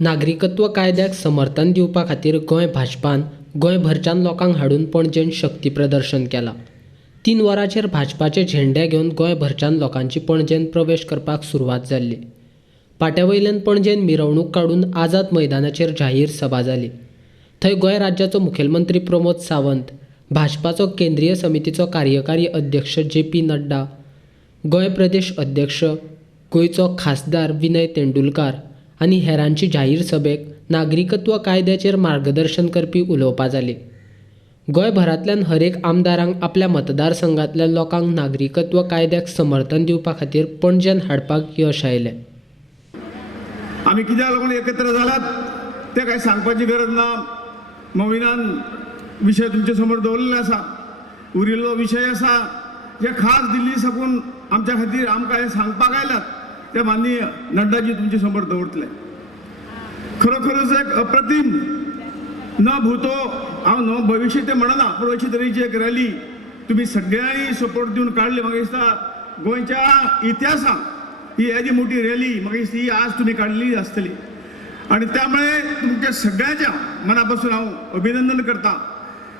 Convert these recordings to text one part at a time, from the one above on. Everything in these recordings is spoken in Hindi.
नागरिकत्व कायद्याक समर्थन दिवपा खातीर गोंय भाजपान गोंयभरच्यान लोकांक हाडून पणजेन शक्ती प्रदर्शन केलां। 3 वरांचेर भाजपाचे झेंडे घेवन गोंयभरच्यान लोकांची पणजेन प्रवेश करपाक सुरवात जाल्ली। पाट्यावयल्यान पणजेन मिरवणूक काडून आझाद मैदानाचेर जाहीर सभा जाली। थंय गोंय राज्याचो मुखेलमंत्री प्रमोद सावंत, भाजपाचो केंद्रीय समितीचो कार्यकारी अध्यक्ष जे.पी. नड्डा, गोंय प्रदेश अध्यक्ष, गोंयचो खासदार विनय तेंडुलकार आनी हेरांची जाहीर सभेक नागरिकत्व कायद्याचेर मार्गदर्शन करपी उलोवपां जालीं। गोंयभरांतल्यान हरेक आमदारांक आपल्या मतदारसंघांतल्या लोकांक नागरिकत्व कायद्याक समर्थन दिवपा खातीर पणजेन हाडपाक यश आयलें। आम्ही कित्याक लागून एकत्र जालात ते काही सांगपाची गरज ना। मोविनान विषय तुमचे समोर दवरलेले आसा। उरिल्लो विषय आसा जे खास दिल्ली साकून आमच्या खातीर आमकां हे सांगपाक आयल्यात ते माननीय नड्डाजी तुमचे समोर दवरतले। खरोखरच एक अप्रतिम न भूतो हांव न भविष्य ते म्हणना, पूण अशी तरेची एक रॅली तुम्ही सगळ्यांनी सपोर्ट दिवन काढली। म्हाका दिसता गोंयच्या इतिहासांत ही येदी मोठी रॅली म्हाका दिसता ही आज तुम्ही काढली आसतली आणि त्यामुळे तुमच्या सगळ्यांच्या मनापासून हांव अभिनंदन करता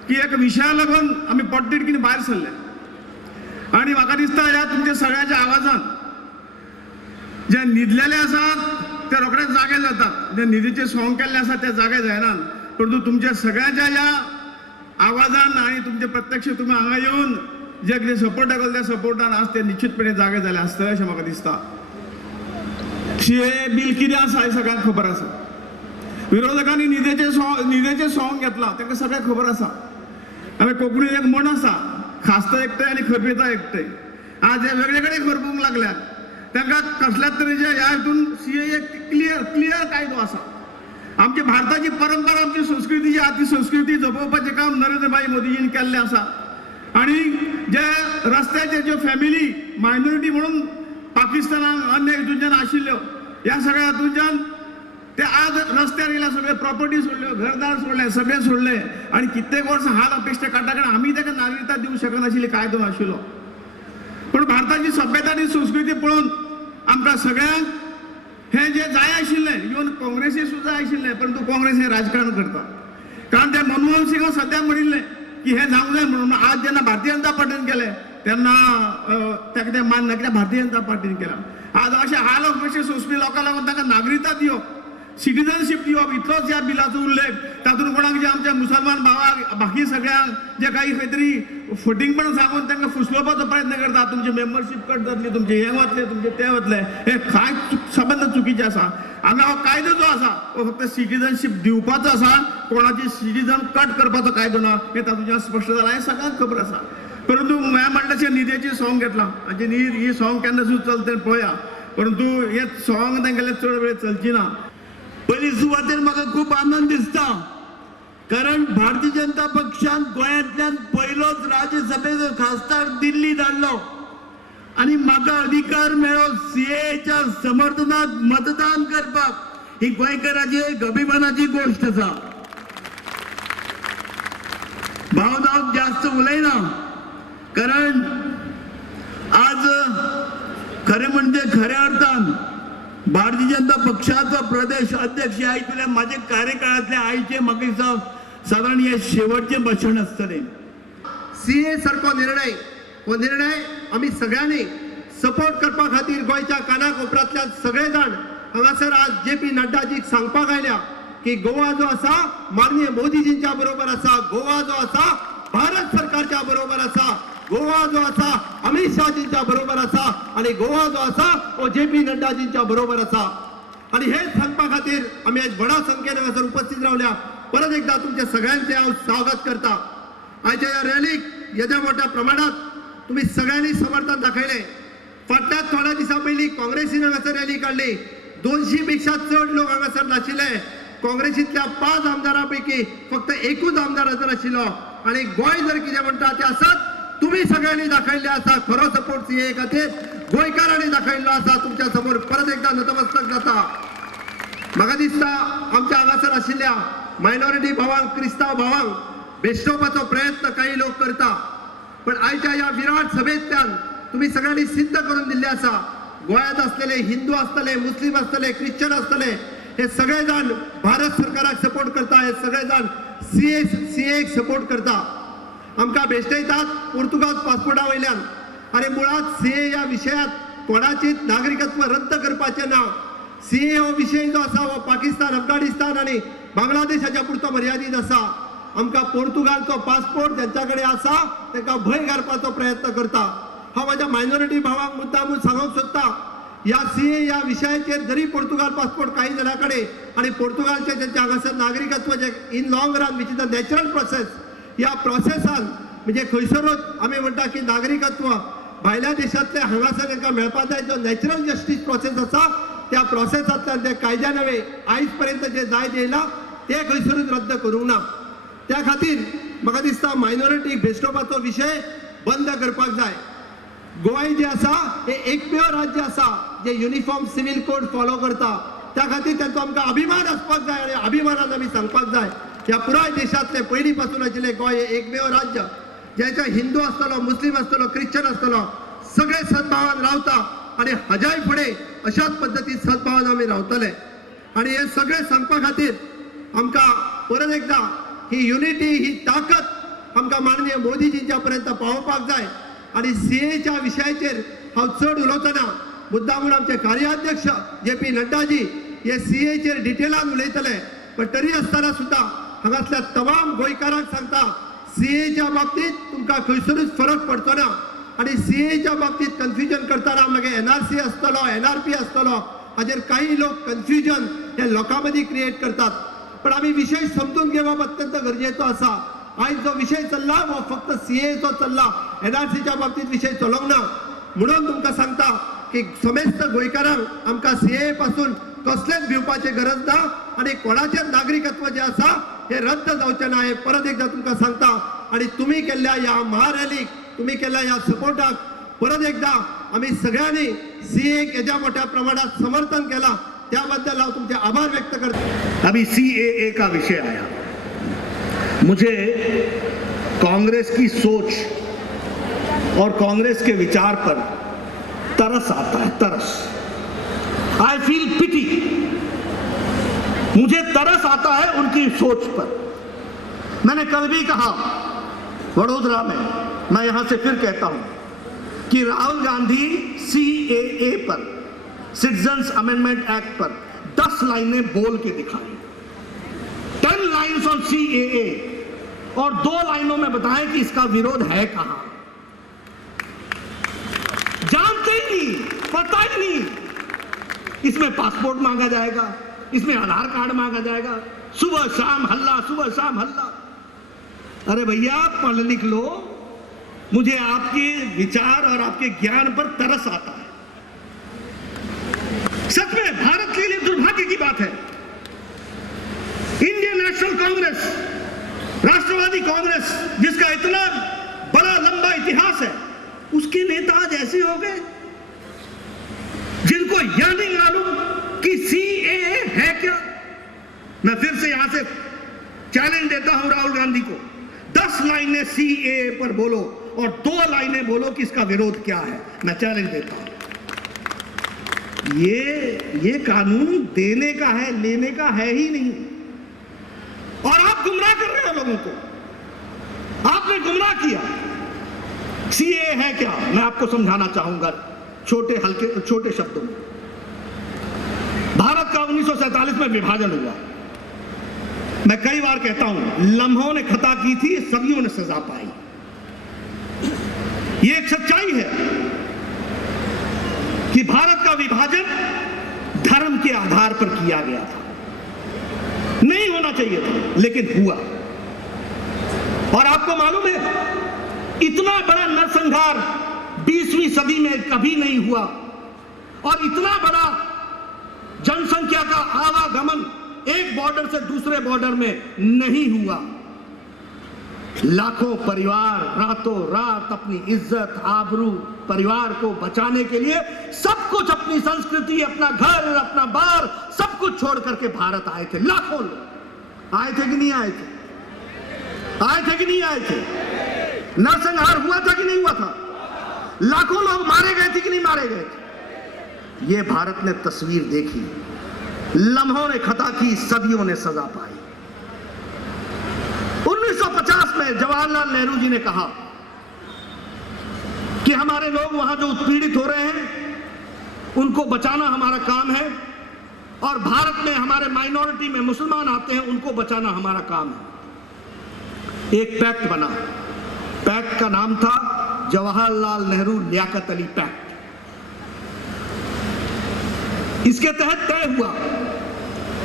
की एक विशया लागून आमी पोटतिडकीन भायर सरले आणि म्हाका दिसता ह्या तुमच्या सगळ्यांच्या आवाजान जे न्हिदलेले आसात ते रोखडेच जागे जातात, जे न्हिदेचे सोंग केल्ले आसात ते जागे जायनात, परंतु तुमच्या सगळ्यांच्या ह्या आवाजान आणि तुमचे प्रत्यक्ष तुम्ही हांगा येऊन जे कितें सपोर्ट दाखयलो त्या सपोर्टान आज ते निश्चितपणे जागे जाले आसतले अशें म्हाका दिसता। सीए बिल कितें आसा हे सगळ्यांक खबर आसा। विरोधकांनी न्हिदेचे सोंग घेतला तांकां सगळ्यांक खबर आसा। आमी कोंकणीन एक म्हण आसा, खास्त एकठांय आनी खरपिता एकठांय। आज हे वेगळे कडेन खरपूंक लागल्यात तांकां कसल्याच तरेच्या ह्या हितून सीए एक क्लियर कायदो आसा। आमची भारताची परंपरा, आमची संस्कृती जी आहा ती संस्कृती जपोवपाचें काम नरेंद्र भाई मोदीजीन केल्लें आसा आणि जे रस्त्याचे ज्यो फॅमिली मायनॉरिटी म्हणून पाकिस्तानाक अन्य हितूनच्यान आशिल्ल्यो ह्या सगळ्या हितूनच्यान ते आज रस्त्यार येयला, सगळे प्रॉपर्टी सोडल्यो, घरदार सोडले, सगळे सोडले आणि कित्येक वर्स हाल अपेक्षा काडटा कारण आमी ताका नागरिकता दिवंक शकनाशिल्ली, कायदो नाशिल्लो। पण भारताची सभ्यता आनी संस्कृती पळोवन आमकां सगळ्यांक हे जे जाय आशिल्लें, इवन काँग्रेसी सुद्धा आशिल्लें, परंतु काँग्रेस हे राजकारण करता कारण ते मनमोहन सिंगान सद्या म्हणिल्लें की हे जावंक जाय म्हणून। आज जेन्ना भारतीय जनता पार्टीन केले तेन्ना ताका तें मान्य कित्याक भारतीय जनता पार्टीन केला। आज अशे हाल अपेक्षा सोंसपी लोकांक लागून तांकां नागरिकता दिवप, सिटीजनशीप दिवप इतलोच ह्या बिलाचो उल्लेख। तातूंत कोणाक जे आमच्या मुसलमान भावाक बाकी सगळ्यांक जे काही खंय तरी फटींगपण सांगून तांकां फुसलोवपाचो प्रयत्न करता, तुमची मेंबरशीप कट जातली, तुमचे हे वतले, तुमचे ते वतले, हे कांय संबंद चुकीचे आसा। हांगा हो कायदो जो आसा तो फक्त सिटीजनशीप दिवपाचो आसा, कोणाची सिटीजन कट करपाचो कायदो ना, हे तातूंतल्यान स्पश्ट जालां, हे सगळ्यांक खबर आसा। परंतु ह्या म्हणटाशें न्हिदेची सोंग घेतला, हाची न्हीद ही सोंग केन्ना सुद्दां चलता पळया, परंतु हे सोंग तांगेलें चड वेळ चलची ना। पहिली सुवातेर म्हाका खूप आनंद दिसता कारण भारतीय जनता पक्षान गोंयांतल्यान पहिलोच राज्यसभेचो खासदार दिल्ली धाडलो आणि म्हाका अधिकार मेळ्ळो सीएच्या समर्थनाक मतदान करपाक। ही गोंयकाराची एक अभिमानाची गोष्ट आसा। भावनाक जास्त उलयना कारण आज खरे म्हणजे खऱ्या अर्थान भारतीय जनता पक्षाचो प्रदेश अध्यक्ष आयिल्ल्या माझे कार्यकाळातले आयचे म्हाका दिसता साधारण हे शेवटचे भाशण आसतलें। सीए सारको निर्णय हो निर्णय आमी सगळ्यांनी सपोर्ट करपा खातीर गोंयच्या कानाकोपऱ्यांतल्यान सगळे जाण हांगासर आज जे.पी. नड्डाजीक सांगपाक आयल्या की गोवा जो आसा माननीय मोदीजींच्या बरोबर आसा, गोवा जो आसा भारत सरकारच्या बरोबर आसा, गोवा जो आसा अमित शाहजींच्या बरोबर आसा आणि गोवा जो आसा हो जे.पी. नड्डाजींच्या बरोबर आसा। आणि हे सांगपा खातीर आमी आज व्हडा संख्येन हांगासर उपस्थित रावल्या। परत एकदा तुमच्या सगळ्यांचे हांव स्वागत करता। आयच्या ह्या रॅलीक येद्या मोठ्या प्रमाणात तुम्ही सगळ्यांनी समर्थन दाखयले। फाटल्या थोड्या दिसा पयलीं काँग्रेसीन हांगासर रॅली काडली, 200 पेक्षा चड लोक हांगासर नाशिल्ले। काँग्रेसींतल्या 5 आमदारां पैकी फक्त एकूच आमदार हजर आशिल्लो आणि गोंय जर कितें म्हणटा ते आसात तुम्ही सगळ्यांनी दाखयल्ले आसा। खरो सपोर्ट सीए खातीर गोंयकारांनी दाखयल्लो आसा। तुमच्या समोर परत एकदा नतमस्तक जाता। म्हाका दिसता आमच्या हांगासर आशिल्ल्या मायनॉरिटी भावांक, क्रिस्तांव भावांक भेसडोवपाचो प्रयत्न काही लोक करता, पण आयच्या ह्या विराट सभेंतल्यान तुम्ही सगळ्यांनी सिद्ध करून दिल्ले आसा गोंयांत असलेले हिंदू आसतले, मुस्लिम आसतले, ख्रिश्चन आसतले, हे सगळेजण भारत सरकाराक सपोर्ट करता, हे सगळेजण सीए सपोर्ट करता. आमकां भेटयतात पोर्तुगाल पासपोर्टा वयल्यान. अरे मुळात सीए ह्या विशयात कोणाचीच नागरिकत्व रद्द करपाचें ना. सीए हो विषय जो आसा हो पाकिस्तान, अफगाणिस्तान आनी बांगलादेशाच्या पुरतो मर्यादीत आसा. आमकां पोर्तुगालचो पासपोर्ट ज्यांच्या कडेन आसा तांकां भंय घालपाचो प्रयत्न करता. हांव म्हाज्या मायनॉरिटी भावांक मुद्दामून सांगूंक सोदता, ह्या सीए ह्या विशयाचेर जरी पोर्तुगाल पासपोर्ट काही जणां कडेन आनी पोर्तुगालचे जेंचे हांगासर नागरिकत्व जे in long run which is the natural process, ह्या प्रोसेसान म्हणजे खंयसरूच आमी म्हणटा की नागरिकत्व भायल्या देशांतले हांगासर तांकां मेळपाक जाय जो नॅचरल जस्टीस प्रोसेस आसा त्या प्रोसेसांतल्यान ते कायद्या नवे आयज पर्यंत जे जायत येयला ते खंयसरूच रद्द करूंक ना. त्या खातीर म्हाका दिसता मायनॉरिटीक भेसडोवपाचो विशय बंद करपाक जाय. गोंय जे आसा हे एकमेव राज्य आसा जे युनिफॉर्म सिव्हिल कोड फॉलो करता. त्या खातीर तांचो आमकां अभिमान आसपाक जाय आनी अभिमानान आमी सांगपाक जाय ह्या पुराय देशांतले पयलीं पासून आशिल्ले गोंय हे एकमेव राज्य ज्याचा हिंदू आसतलो, मुस्लिम आसतलो, ख्रिश्चन आसतलो सगळे सद्भावान रावता आणि हजाय फुडें अशाच पद्दतीन सद्भावान आमी रावतले. आणि हे सगळे सांगपा खातीर आमकां परत एकदा ही युनिटी ही ताकद आमकां माननीय मोदीजींच्या पर्यंत पावोवपाक जाय. आणि सीएच्या विशयाचेर हांव चड उलोवतना मुद्दामून आमचे कार्याध्यक्ष JP नड्डाजी हे सीएचेर डिटेलान उलयतले. पण तरी आसतना सुद्दां हांगासल्या तमाम गोंयकारांक सांगता सीएच्या बाबतीत तुमकां खंयसरूच फरक पडचो ना. आणि सीएच्या बाबतीत कन्फ्युजन करतना मागीर NRC आसतलो, NRP आसतलो हाजेर काही लोक कन्फ्युजन हे लोकां मदीं क्रिएट करतात. पण आमी विशय समजून घेवप अत्यंत गरजेचो आसा. आयज जो विषय चल्ला वो फक्त सीएचो चल्ला, NRCच्या बाबतीत विषय चलोंक ना. म्हणून तुमकां सांगता की समेस्त गोंयकारांक आमकां सीए पासून कसलेच भिवपाची गरज ना आणि कोणाचें नागरिकत्व जे आसा हे रद्द जावचें ना. हे परत एकदा तुमकां सांगता. आणि तुम्ही केल्ल्या ह्या महारॅलीक, तुम्ही केल्ल्या ह्या सपोर्टाक परत एकदा आम्ही सगळ्यांनी सीएक हेज्या मोठ्या प्रमाणात समर्थन केला त्याबद्दल हांव तुमचे आभार व्यक्त करतो. अभी CAA का विषय आया, मुझे कांग्रेस की सोच और कांग्रेस के विचार पर तरस आता है. तरस, आई फील पिटी. मुझे तरस आता है उनकी सोच पर. मैंने कल भी कहा वडोदरा में, मैं यहां से फिर कहता हूं कि राहुल गांधी CAA पर, सिटीजन्स अमेंडमेंट एक्ट पर 10 लाइनें बोल के दिखाएं. 10 लाइन्स ऑन CAA और 2 लाइनों में बताएं कि इसका विरोध है कहां. जानते ही नहीं, पता ही नहीं. इसमें पासपोर्ट मांगा जाएगा, इसमें आधार कार्ड मांगा जाएगा, सुबह शाम हल्ला, सुबह शाम हल्ला. अरे भैया पढ़ लिख लो. मुझे आपके विचार और आपके ज्ञान पर तरस आता है. सच में भारत के लिए दुर्भाग्य की बात है. इंडियन नेशनल कांग्रेस, राष्ट्रवादी कांग्रेस, जिसका इतना बड़ा लंबा इतिहास है, उसके नेता आज ऐसे हो गए जिनको यह नहीं मालूम कि CAA है क्या. मैं फिर से यहां से चैलेंज देता हूं राहुल गांधी को, 10 लाइनें CAA पर बोलो और 2 लाइनें बोलो कि इसका विरोध क्या है. मैं चैलेंज देता हूं. ये कानून देने का है, लेने का है ही नहीं. और आप गुमराह कर रहे हो लोगों को. आपने गुमराह किया. CAA है क्या, मैं आपको समझाना चाहूंगा छोटे शब्दों में. भारत का 1947 में विभाजन हुआ. मैं कई बार कहता हूं, लम्हों ने खता की थी, सदियों ने सजा पाई. ये एक सच्चाई है कि भारत का विभाजन धर्म के आधार पर किया गया था. नहीं होना चाहिए था, लेकिन हुआ. और आपको मालूम है इतना बड़ा नरसंहार 20वीं सदी में कभी नहीं हुआ. और इतना बड़ा जनसंख्या का आवागमन एक बॉर्डर से दूसरे बॉर्डर में नहीं हुआ. लाखों परिवार रातों रात अपनी इज्जत, आबरू, परिवार को बचाने के लिए सब कुछ, अपनी संस्कृति, अपना घर, अपना बार, सब कुछ छोड़ करके भारत आए थे. लाखों लोग आए थे कि नहीं आए थे? आए थे कि नहीं आए थे? नरसंहार हुआ था कि नहीं हुआ था? लाखों लोग मारे गए थे कि नहीं मारे गए थे? ये भारत ने तस्वीर देखी. लम्हों ने खता की, सदियों ने सजा पाई। 1950 में जवाहरलाल नेहरू जी ने कहा कि हमारे लोग वहां जो उत्पीड़ित हो रहे हैं उनको बचाना हमारा काम है, और भारत में हमारे माइनॉरिटी में मुसलमान आते हैं उनको बचाना हमारा काम है। एक पैक्ट बना, पैक्ट का नाम था जवाहरलाल नेहरू लियाकत अली पैक्ट। इसके तहत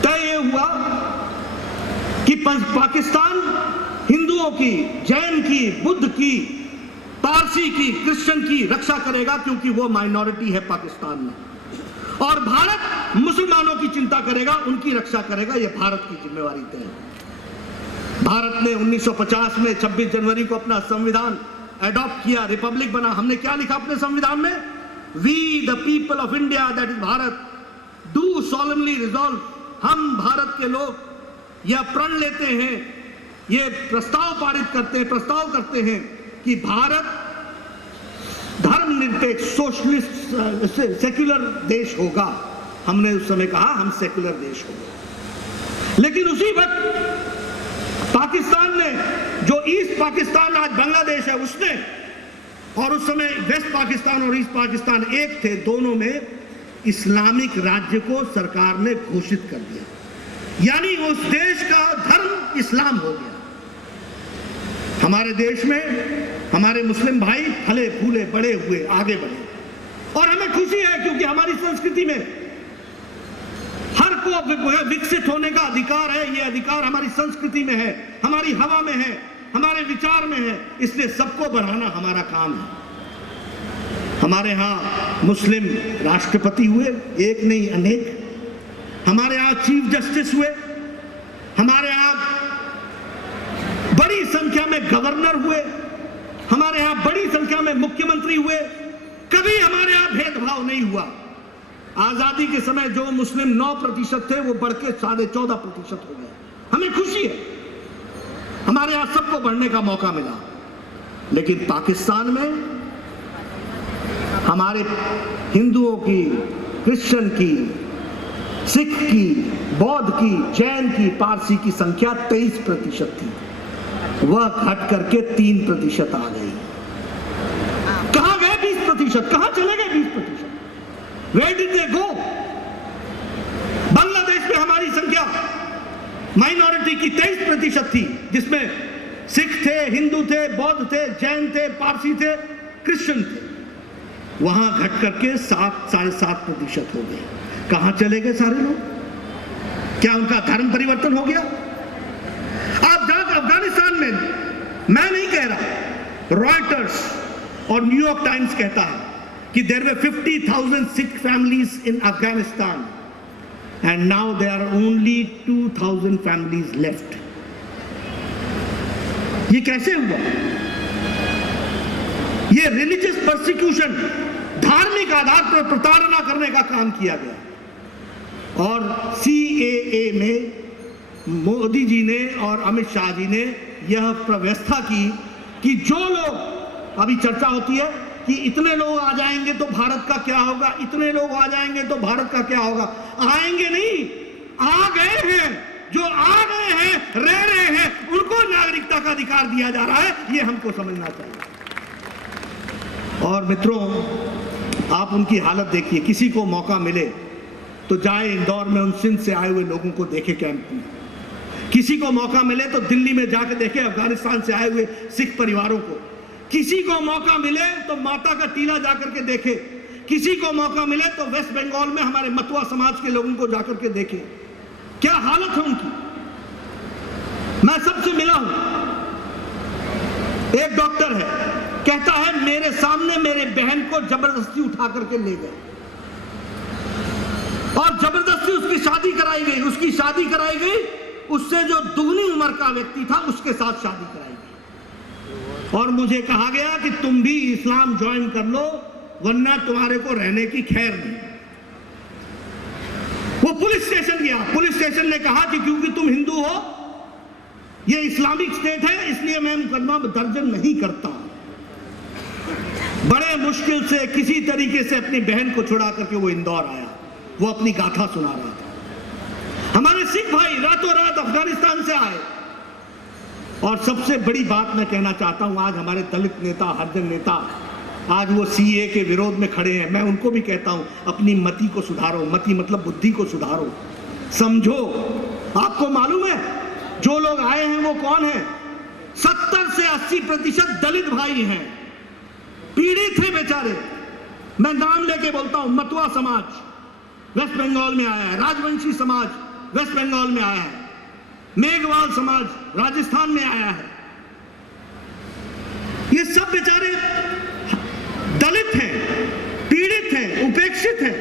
तय ये हुआ कि पाकिस्तान हिंदुओं की, जैन की, बुद्ध की, पारसी की, क्रिश्चियन की रक्षा करेगा, क्योंकि वो माइनॉरिटी है पाकिस्तान में, और भारत मुसलमानों की चिंता करेगा, उनकी रक्षा करेगा। यह भारत की जिम्मेवारी तय है। भारत ने 1950 में 26 जनवरी को अपना संविधान एडॉप्ट किया, रिपब्लिक बना। हमने क्या लिखा अपने संविधान में? We the people of India, that is Bharat, do solemnly resolve, हम भारत के लोग यह प्रण लेते हैं, ये प्रस्ताव पारित करते हैं, प्रस्ताव करते हैं कि भारत धर्मनिरपेक्ष सोशलिस्ट सेक्युलर देश होगा। हमने उस समय कहा हम सेक्युलर देश होगा। लेकिन उसी वक्त पाकिस्तान ने, जो ईस्ट पाकिस्तान आज बांग्लादेश है, उसने, और उस समय वेस्ट पाकिस्तान और ईस्ट पाकिस्तान एक थे, दोनों में इस्लामिक राज्य को सरकार ने घोषित कर दिया, यानी उस देश का धर्म इस्लाम हो गया। हमारे देश में हमारे मुस्लिम भाई फले फूले, बड़े हुए, आगे बढ़े, और हमें खुशी है क्योंकि हमारी संस्कृति में हर को विकसित होने का अधिकार है। यह अधिकार हमारी संस्कृति में है, हमारी हवा में है, हमारे विचार में है, इसलिए सबको बढ़ाना हमारा काम है। हमारे यहाँ मुस्लिम राष्ट्रपति हुए, एक नहीं अनेक। हमारे यहाँ चीफ जस्टिस हुए, हमारे यहाँ बड़ी संख्या में गवर्नर हुए, हमारे यहाँ बड़ी संख्या में मुख्यमंत्री हुए। कभी हमारे यहाँ भेदभाव नहीं हुआ। आजादी के समय जो मुस्लिम 9% थे वो बढ़ के 14.5% हो गए। हमें खुशी है, हमारे यहाँ सबको बढ़ने का मौका मिला। लेकिन पाकिस्तान में हमारे हिंदुओं की, क्रिश्चियन की, सिख की, बौद्ध की, जैन की, पारसी की संख्या 23% थी, वह घट करके 3% आ गई। कहां गए 20%? कहां चले गए 20%? Where did they go? Bangladesh में हमारी संख्या माइनॉरिटी की 23% थी, जिसमें सिख थे, हिंदू थे, बौद्ध थे, जैन थे, पारसी थे, क्रिश्चियन थे। वहां घट करके 7.5% हो गए। कहां चले गए सारे लोग? क्या उनका धर्म परिवर्तन हो गया? आप जाकर अफगानिस्तान में, मैं नहीं कह रहा, रॉयटर्स और न्यूयॉर्क टाइम्स कहता है कि there were 50,000 Sikh families in Afghanistan and now there are only 2,000 families left. ये कैसे हुआ? ये रिलीजियस परसिक्यूशन, धार्मिक आधार पर प्रताड़ना करने का काम किया गया। और CAA में मोदी जी ने और अमित शाह जी ने यह व्यवस्था की कि जो लोग, अभी चर्चा होती है कि इतने लोग आ जाएंगे तो भारत का क्या होगा, इतने लोग आ जाएंगे तो भारत का क्या होगा। आएंगे नहीं, आ गए हैं। जो आ गए हैं, रह रहे हैं, उनको नागरिकता का अधिकार दिया जा रहा है, ये हमको समझना चाहिए। और मित्रों, आप उनकी हालत देखिए। किसी को मौका मिले तो जाए इंदौर में, उन सिंध से आए हुए लोगों को देखे कैंप में। किसी को मौका मिले तो दिल्ली में जाकर देखे अफगानिस्तान से आए हुए सिख परिवारों को। किसी को मौका मिले तो माता का टीला जाकर के देखे। किसी को मौका मिले तो वेस्ट बंगाल में हमारे मतुआ समाज के लोगों को जाकर के देखे। क्या हालत है उनकी। मैं सबसे मिला हूं। एक डॉक्टर है, कहता है मेरे सामने मेरे बहन को जबरदस्ती उठा करके ले गए और जबरदस्ती उसकी शादी कराई गई। उसकी शादी कराई गई उससे जो दुगनी उम्र का व्यक्ति था, उसके साथ शादी कराई गई। और मुझे कहा गया कि तुम भी इस्लाम ज्वाइन कर लो, वरना तुम्हारे को रहने की खैर नहीं। वो पुलिस स्टेशन गया। पुलिस स्टेशन ने कहा कि क्योंकि तुम हिंदू हो, ये इस्लामिक स्टेट है, इसलिए मैं मुकदमा दर्ज नहीं करता। बड़े मुश्किल से किसी तरीके से अपनी बहन को छुड़ा करके वो इंदौर आया। वो अपनी गाथा सुना रहा था। दलित भाई रातों रात अफगानिस्तान से आए। और सबसे बड़ी बात मैं कहना चाहता हूं, आज हमारे दलित नेता, हरिजन नेता आज वो सीए के विरोध में खड़े हैं। मैं उनको भी कहता हूं, अपनी मति को सुधारो। मति मतलब बुद्धि को सुधारो, समझो। आपको मालूम है जो लोग आए हैं वो कौन है? 70 से 80% दलित भाई हैं, पीड़ित हैं बेचारे। मैं नाम लेके बोलता हूं, मतुआ समाज वेस्ट बंगाल में आया है, राजवंशी समाज वेस्ट बंगाल में आया है, मेघवाल समाज राजस्थान में आया है। ये सब बेचारे दलित हैं, पीड़ित हैं, उपेक्षित हैं।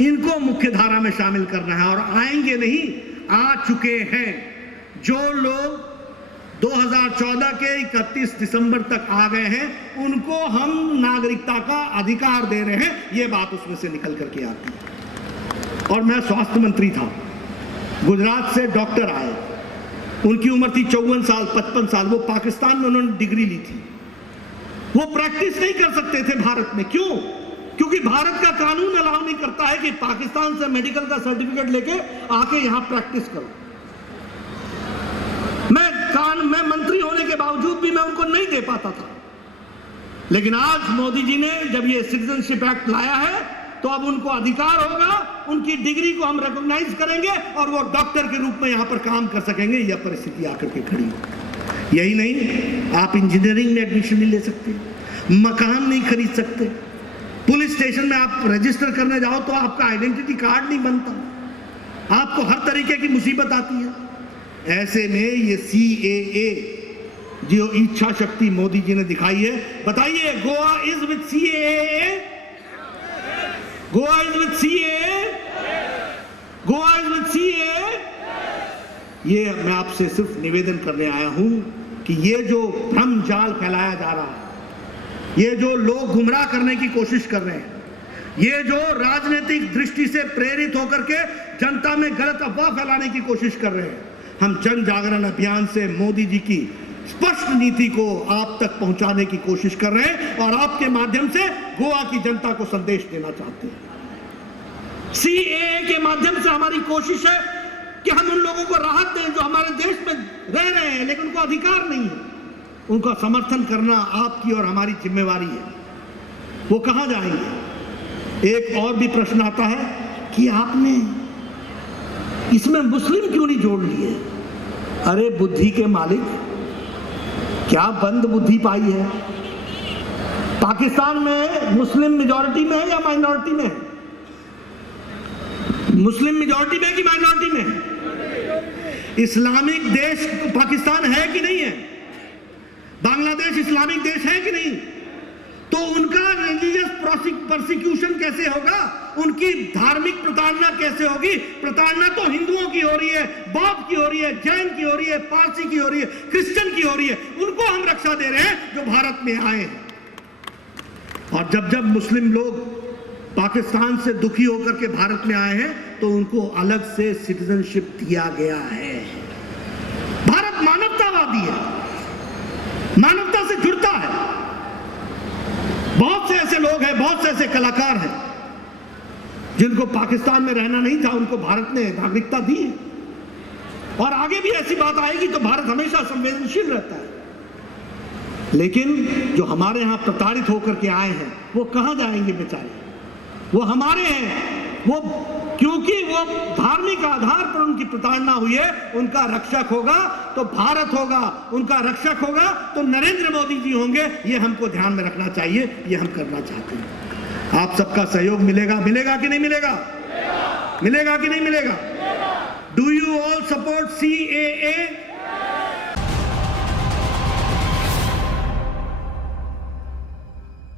इनको मुख्य धारा में शामिल करना है। और आएंगे नहीं, आ चुके हैं। जो लोग 2014 के 31 दिसंबर तक आ गए हैं, उनको हम नागरिकता का अधिकार दे रहे हैं। ये बात उसमें से निकल करके आती है। और मैं स्वास्थ्य मंत्री था, गुजरात से डॉक्टर आए, उनकी उम्र थी 54 साल, 55 साल। वो पाकिस्तान में उन्होंने डिग्री ली थी। वो प्रैक्टिस नहीं कर सकते थे भारत में। क्यों? क्योंकि भारत का कानून अलाउ नहीं करता है कि पाकिस्तान से मेडिकल का सर्टिफिकेट लेके आके यहां प्रैक्टिस करो। मैं मंत्री होने के बावजूद भी मैं उनको नहीं दे पाता था। लेकिन आज मोदी जी ने जब ये सिटीजनशिप एक्ट लाया है, तो अब उनको अधिकार होगा, उनकी डिग्री को हम रिकॉग्नाइज करेंगे और वो डॉक्टर के रूप में यहां पर काम कर सकेंगे। यह परिस्थिति आकर के खड़ी है। यही नहीं, आप इंजीनियरिंग में एडमिशन नहीं ले सकते, मकान नहीं खरीद सकते, पुलिस स्टेशन में आप रजिस्टर करने जाओ तो आपका आइडेंटिटी कार्ड नहीं बनता, आपको हर तरीके की मुसीबत आती है। ऐसे में ये CAA जो इच्छा शक्ति मोदी जी ने दिखाई है, बताइए, Goa is with CAA, Goa is with CAA, Goa is with CAA। ये मैं आपसे सिर्फ निवेदन करने आया हूं कि ये जो भ्रम जाल फैलाया जा रहा है, ये जो लोग गुमराह करने की कोशिश कर रहे हैं, ये जो राजनीतिक दृष्टि से प्रेरित होकर के जनता में गलत अफवाह फैलाने की कोशिश कर रहे हैं, हम जन जागरण अभियान से मोदी जी की स्पष्ट नीति को आप तक पहुंचाने की कोशिश कर रहे हैं और आपके माध्यम से गोवा की जनता को संदेश देना चाहते हैं। CAA के माध्यम से हमारी कोशिश है कि हम उन लोगों को राहत दें जो हमारे देश में रह रहे हैं लेकिन उनको अधिकार नहीं है। उनका समर्थन करना आपकी और हमारी जिम्मेवारी है। वो कहां जाएंगे? एक और भी प्रश्न आता है कि आपने इसमें मुस्लिम क्यों नहीं जोड़ लिए? अरे बुद्धि के मालिक, क्या बंद बुद्धि पाई है? पाकिस्तान में मुस्लिम मेजॉरिटी में है या माइनॉरिटी में है? मुस्लिम मेजॉरिटी में कि माइनॉरिटी में है? इस्लामिक देश पाकिस्तान है कि नहीं है? बांग्लादेश इस्लामिक देश है कि नहीं? तो उनका रिलीजियस प्रोसिक्यूशन कैसे होगा? उनकी धार्मिक प्रताड़ना कैसे होगी? प्रताड़ना तो हिंदुओं की हो रही है, बौद्ध की हो रही है, जैन की हो रही है, पारसी की हो रही है, क्रिश्चियन की हो रही है। उनको हम रक्षा दे रहे हैं जो भारत में आए हैं। और जब जब मुस्लिम लोग पाकिस्तान से दुखी होकर के भारत में आए हैं तो उनको अलग से सिटीजनशिप दिया गया है। भारत मानवतावादी है, मानवता से जुड़ता है। बहुत से ऐसे लोग हैं, बहुत से ऐसे कलाकार हैं जिनको पाकिस्तान में रहना नहीं था, उनको भारत ने नागरिकता दी है। और आगे भी ऐसी बात आएगी तो भारत हमेशा संवेदनशील रहता है। लेकिन जो हमारे यहां प्रताड़ित होकर के आए हैं वो कहां जाएंगे बेचारे? वो हमारे हैं, वो क्योंकि वो धार्मिक आधार पर उनकी प्रताड़ना हुई है। उनका रक्षक होगा तो भारत होगा, उनका रक्षक होगा तो नरेंद्र मोदी जी होंगे। ये हमको ध्यान में रखना चाहिए, ये हम करना चाहते हैं। आप सबका सहयोग मिलेगा, मिलेगा कि नहीं मिलेगा? मिलेगा कि नहीं मिलेगा? Do you all support CAA?